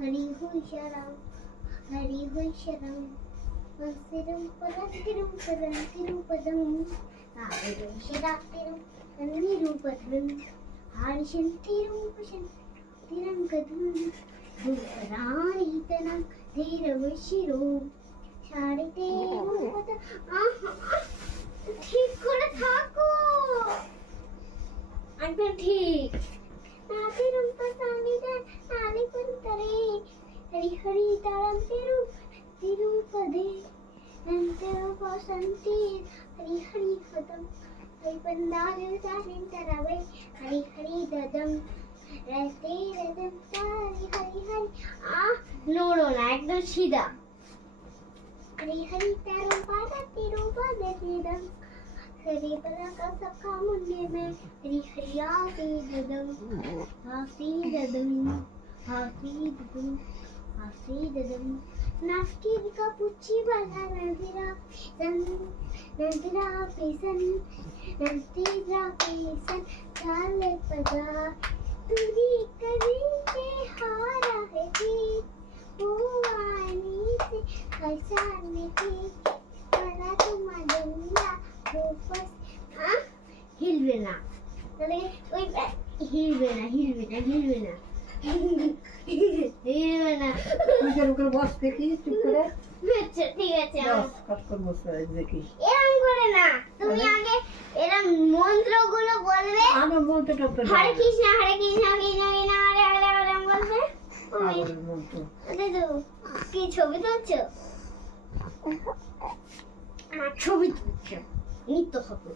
हरि हुई शरण हरि हुई शरण सिरम पदम तिरुपदम तिरुपदम हरि हुई शरण तिरुपदम हरिशन तिरुपशन तिरंगदम दुरानीतनं धीरवशिरो शारिते रूपद ठीक করে থাকো একদম ঠিক नातिरम पसानी दे नाली पंतरे हरि हरि तारम तिरुपदे नंतरो पसंती हरि हरि खदम हरि पंदारे सारिन तरवे हरि हरि ददम रहते रदम हरि हरि हरि नो ना एकदम सीधा हरि हरि तारम पादा तिरुपदे तिरम हरि परा का सखा मुन्ने में हरि हरिया से ददम हासी ददम नास्की का पुच्ची वाला नजरा पेसन चाले पदा तुरी कभी के हारा है जी बुआनी से हसाने की बड़ा तुम्हारा रूपस हिलवे ना चले कोई हिलवे ना মুখের উপর বস দেখি চুপ করে আচ্ছা ঠিক আছে বস কাট করে বস দেখি এরকম করে না তুমি আগে এরকম মন্ত্রগুলো বলবে আমি মন্ত্রটা তো হরে কৃষ্ণ কৃষ্ণ কৃষ্ণ হরে হরে হরে বলবে পাগলের মন্ত্র দেখো কি ছবি তুলছো আমার ছবি তুলছো নিত্য হবে